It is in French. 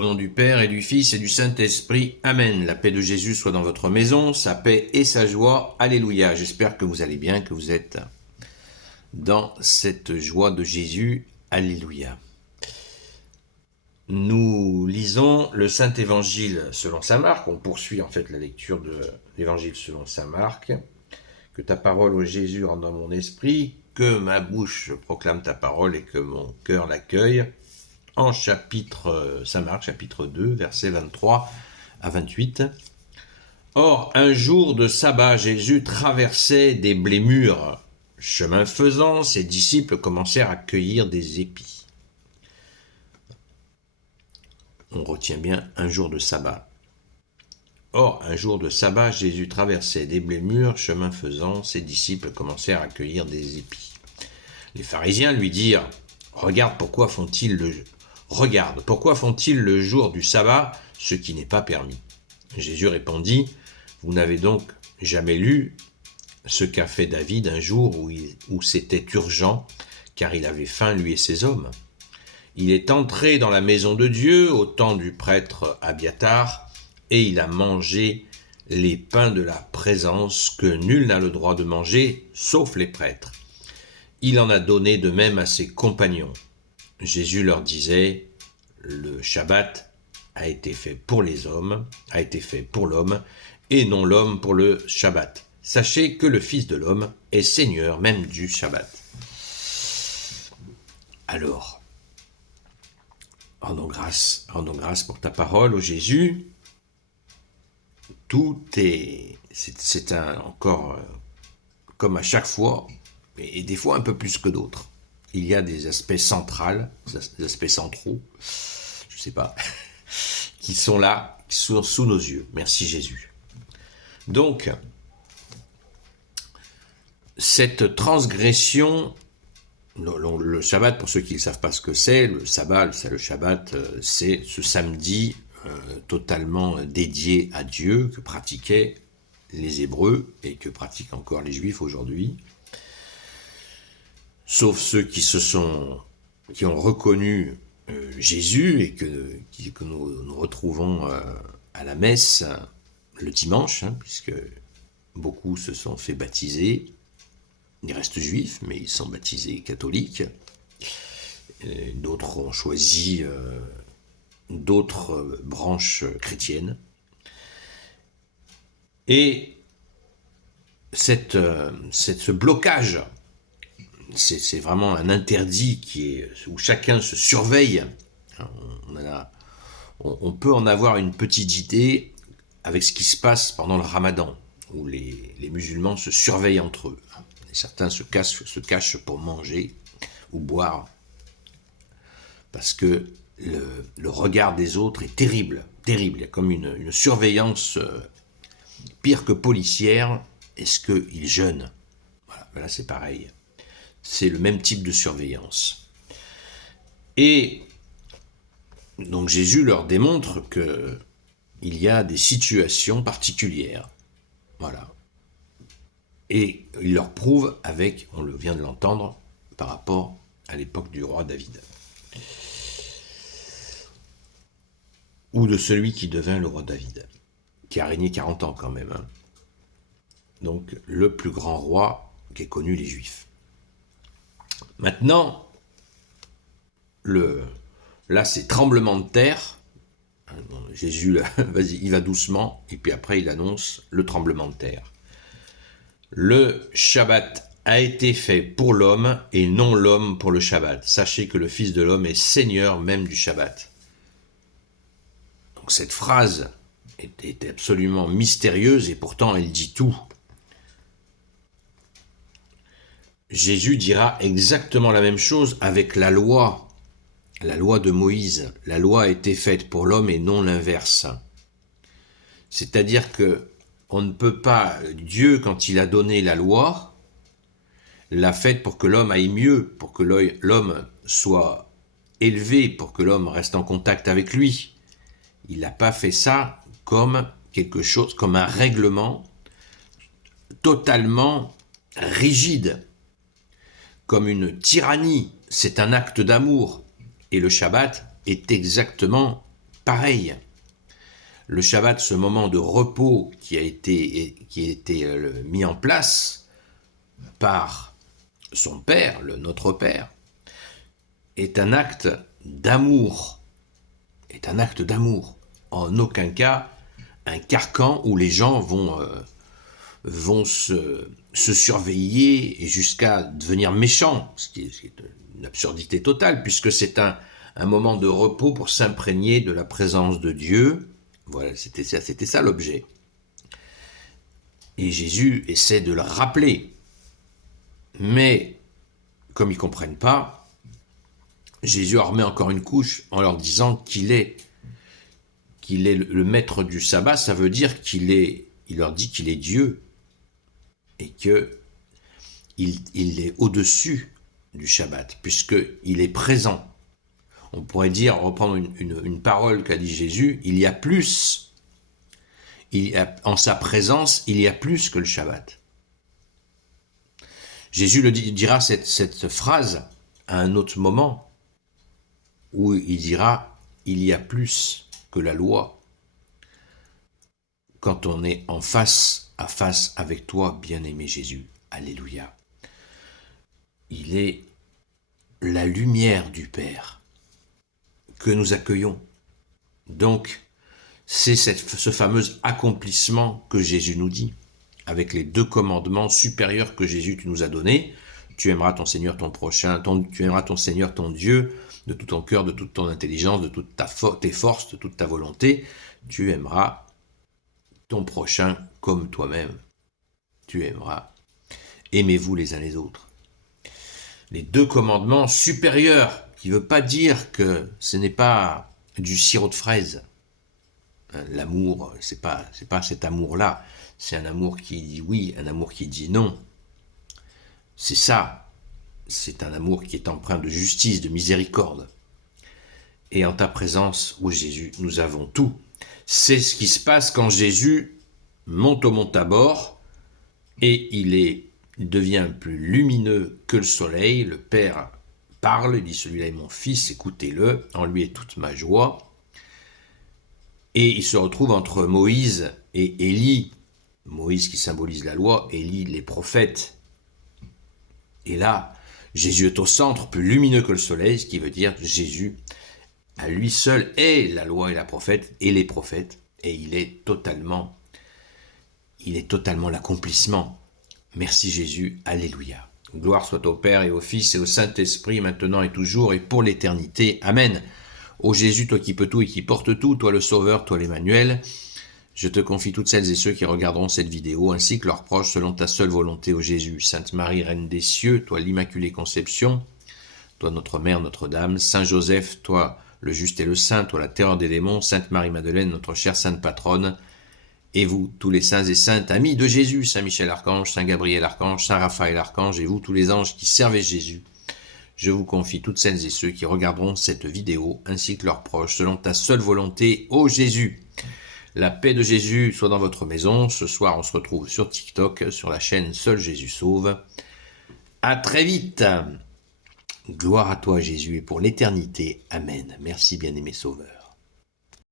Au nom du Père et du Fils et du Saint-Esprit, Amen. La paix de Jésus soit dans votre maison, sa paix et sa joie. Alléluia. J'espère que vous allez bien, que vous êtes dans cette joie de Jésus. Alléluia. Nous lisons le Saint-Évangile selon saint Marc. On poursuit en fait la lecture de l'Évangile selon saint Marc. Que ta parole, ô Jésus, rentre dans mon esprit, que ma bouche proclame ta parole et que mon cœur l'accueille. En Saint Marc, chapitre 2, versets 23 à 28. Or, un jour de sabbat, Jésus traversait des blés mûrs. Chemin faisant, ses disciples commencèrent à cueillir des épis. On retient bien un jour de sabbat. Or, un jour de sabbat, Jésus traversait des blés mûrs. Chemin faisant, ses disciples commencèrent à cueillir des épis. Les pharisiens lui dirent « Regarde, pourquoi font-ils le jour du sabbat ce qui n'est pas permis ?» Jésus répondit, « Vous n'avez donc jamais lu ce qu'a fait David un jour où c'était urgent, car il avait faim, lui et ses hommes. Il est entré dans la maison de Dieu au temps du prêtre Abiatar, et il a mangé les pains de la présence que nul n'a le droit de manger, sauf les prêtres. Il en a donné de même à ses compagnons. » Jésus leur disait, le Shabbat a été fait pour l'homme, et non l'homme pour le Shabbat. Sachez que le Fils de l'homme est Seigneur même du Shabbat. Alors, rendons grâce pour ta parole, ô Jésus. C'est encore comme à chaque fois, et des fois un peu plus que d'autres. Il y a des aspects centraux, je sais pas, qui sont là, qui sont sous nos yeux. Merci Jésus. Donc, cette transgression, le Shabbat, pour ceux qui ne savent pas ce que c'est, le Shabbat, c'est ce samedi totalement dédié à Dieu que pratiquaient les Hébreux et que pratiquent encore les Juifs aujourd'hui. Sauf ceux qui ont reconnu Jésus et que nous retrouvons à la messe le dimanche, puisque beaucoup se sont fait baptiser. Ils restent juifs, mais ils sont baptisés catholiques. Et d'autres ont choisi d'autres branches chrétiennes. Et ce blocage, c'est vraiment un interdit où chacun se surveille. On peut en avoir une petite idée avec ce qui se passe pendant le Ramadan, où les musulmans se surveillent entre eux. Et certains se cachent pour manger ou boire, parce que le regard des autres est terrible. Il y a comme une surveillance pire que policière. Est-ce qu'ils jeûnent ? Voilà, là c'est pareil. C'est le même type de surveillance. Et donc Jésus leur démontre qu'il y a des situations particulières. Voilà. Et il leur prouve on le vient de l'entendre, par rapport à l'époque du roi David. Ou de celui qui devint le roi David, qui a régné 40 ans quand même. Donc le plus grand roi qu'aient connu les Juifs. Maintenant, là c'est tremblement de terre. Jésus, là, il va doucement, et puis après il annonce le tremblement de terre. Le Shabbat a été fait pour l'homme, et non l'homme pour le Shabbat. Sachez que le Fils de l'homme est Seigneur même du Shabbat. Donc cette phrase est absolument mystérieuse, et pourtant elle dit tout. Jésus dira exactement la même chose avec la loi de Moïse. La loi a été faite pour l'homme et non l'inverse. C'est-à-dire que on ne peut pas, Dieu, quand il a donné la loi, l'a faite pour que l'homme aille mieux, pour que l'homme soit élevé, pour que l'homme reste en contact avec lui. Il n'a pas fait ça comme quelque chose, comme un règlement totalement rigide, comme une tyrannie. C'est un acte d'amour. Et le Shabbat est exactement pareil. Le Shabbat, ce moment de repos qui a été mis en place par son Père, notre Père, est un acte d'amour. Est un acte d'amour. En aucun cas un carcan où les gens vont se surveiller jusqu'à devenir méchants, ce qui est une absurdité totale, puisque c'est un moment de repos pour s'imprégner de la présence de Dieu. Voilà, c'était ça l'objet. Et Jésus essaie de le rappeler. Mais, comme ils ne comprennent pas, Jésus leur met encore une couche en leur disant qu'il est le maître du sabbat. Ça veut dire il leur dit qu'il est Dieu et qu'il est au-dessus du Shabbat, puisqu'il est présent. On pourrait reprendre une parole qu'a dit Jésus, il y a plus, en sa présence, il y a plus que le Shabbat. Jésus dira cette phrase à un autre moment, où il dira, il y a plus que la loi, quand on est en face à face avec toi, bien-aimé Jésus. Alléluia. Il est la lumière du Père que nous accueillons. Donc, c'est ce fameux accomplissement que Jésus nous dit, avec les 2 commandements supérieurs que Jésus nous a donnés. Tu aimeras ton Seigneur, ton prochain, tu aimeras ton Seigneur, ton Dieu, de tout ton cœur, de toute ton intelligence, de toutes tes forces, de toute ta volonté. Tu aimeras ton prochain comme toi-même. Tu aimeras. Aimez-vous les uns les autres. Les 2 commandements supérieurs, qui ne veut pas dire que ce n'est pas du sirop de fraise. L'amour, c'est pas cet amour-là. C'est un amour qui dit oui, un amour qui dit non. C'est ça. C'est un amour qui est empreint de justice, de miséricorde. Et en ta présence, ô Jésus, nous avons tout. C'est ce qui se passe quand Jésus monte au mont Tabor et il devient plus lumineux que le soleil. Le Père parle, il dit, celui-là est mon fils, écoutez-le, en lui est toute ma joie. Et il se retrouve entre Moïse et Élie. Moïse qui symbolise la loi, Élie les prophètes. Et là, Jésus est au centre, plus lumineux que le soleil, ce qui veut dire que Jésus, à lui seul, est la loi et les prophètes, et il est totalement l'accomplissement. Merci Jésus, alléluia. Gloire soit au Père et au Fils et au Saint-Esprit, maintenant et toujours et pour l'éternité. Amen. Ô Jésus, toi qui peux tout et qui portes tout, toi le Sauveur, toi l'Emmanuel, je te confie toutes celles et ceux qui regarderont cette vidéo, ainsi que leurs proches, selon ta seule volonté, ô Jésus. Sainte Marie, Reine des cieux, toi l'Immaculée Conception, toi notre Mère, Notre-Dame, Saint Joseph, toi le juste et le saint, toi la terreur des démons, Sainte Marie-Madeleine, notre chère Sainte Patronne, et vous, tous les saints et saintes, amis de Jésus, Saint Michel Archange, Saint Gabriel Archange, Saint Raphaël Archange, et vous, tous les anges qui servaient Jésus, je vous confie toutes celles et ceux qui regarderont cette vidéo, ainsi que leurs proches, selon ta seule volonté, ô Jésus. La paix de Jésus soit dans votre maison. Ce soir, on se retrouve sur TikTok, sur la chaîne Seul Jésus Sauve. À très vite. Gloire à toi, Jésus, et pour l'éternité. Amen. Merci, bien-aimé Sauveur.